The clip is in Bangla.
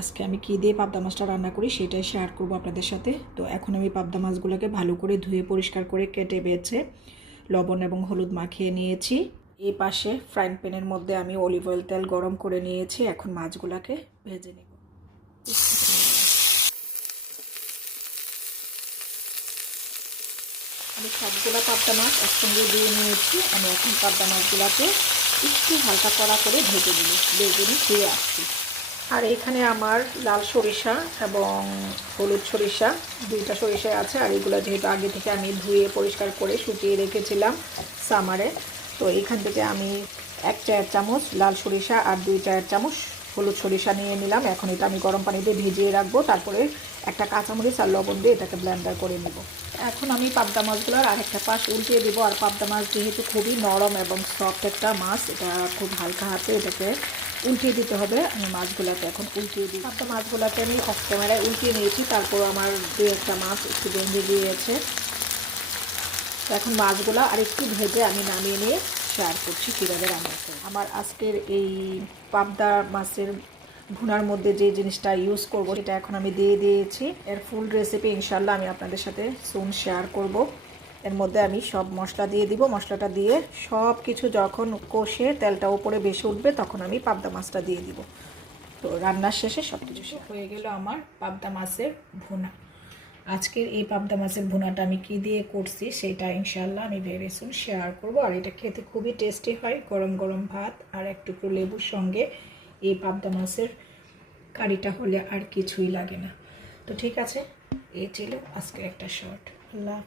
আজকে আমি কী দিয়ে পাবদা মাছটা রান্না করি সেটাই শেয়ার করব আপনাদের সাথে। তো এখন আমি পাবদা মাছগুলোকে ভালো করে ধুয়ে পরিষ্কার করে কেটে বেছে লবণ এবং হলুদ মাখিয়ে নিয়েছি। এই পাশে ফ্রাইং প্যানের মধ্যে আমি অলিভ অয়েল তেল গরম করে নিয়েছি। এখন মাছগুলোকে ভেজে নেব। আমি সবগুলো পাবদা মাছ একসঙ্গে দিয়ে নিয়েছি। আমি এখন পাবদা মাছগুলোকে একটু হালকা কড়া করে ভেজে দেব। বেগুনি ফিরে আসছি। আর এখানে আমার লাল সরিষা এবং হলুদ সরিষা দুইটা সরিষায় আছে। আর এগুলো যেহেতু আগে থেকে আমি ধুয়ে পরিষ্কার করে শুকিয়ে রেখেছিলাম সামারে, তো এখান থেকে আমি 1 চায়ের চামচ লাল সরিষা আর 2 চায়ের চামচ হলুদ সরিষা নিয়ে নিলাম। এখন এটা আমি গরম পানিতে ভিজিয়ে রাখবো। তারপরে একটা কাঁচামরিচ আর লবণ দিয়ে এটাকে ব্লেন্ডার করে নেব। এখন আমি পাবদা মাছগুলোর আরেকটা পাশ উল্টিয়ে দেবো। আর পাবদা মাছ যেহেতু খুবই নরম এবং সফট একটা মাছ, এটা খুব হালকা হাতে এটাকে উল্টিয়ে দিতে হবে। আমি মাছগুলোকে এখন উল্টিয়ে দিই। পাবদা মাছগুলোকে আমি অফ ক্যামেরায় উল্টিয়ে নিয়েছি। তারপর আমার 2-1টা মাছ একটু ভেঙে গিয়েছে। এখন মাছগুলো আর একটু ভেজে আমি নামিয়ে নিয়ে শেয়ার করছি কীভাবে রান্না করি। আমার আজকের এই পাবদা মাছের ভুনার মধ্যে যে জিনিসটা ইউজ করব সেটা এখন আমি দিয়ে দিয়েছি। এর ফুল রেসিপি ইনশাল্লাহ আমি আপনাদের সাথে সুন শেয়ার করব। এর মধ্যে আমি সব মশলা দিয়ে দিব। মশলাটা দিয়ে সব কিছু যখন কষে তেলটা উপরে বেশি উঠবে তখন আমি পাবদা মাছটা দিয়ে দিব। তো রান্নার শেষে সব কিছু হয়ে গেল আমার পাবদা মাছের ভুনা। আজকের এই পাবদা মাছের ভুনাটা আমি কী দিয়ে করছি সেটা ইনশাল্লাহ আমি ভেরি সুন শেয়ার করব। আর এটা খেতে খুবই টেস্টি হয়। গরম গরম ভাত আর একটু লেবুর সঙ্গে এই পাবদা মাছের কারিটা হলে আর কিছুই লাগে না। তো ঠিক আছে, এই ছিল আজকের একটা শর্ট। আল্লাহ।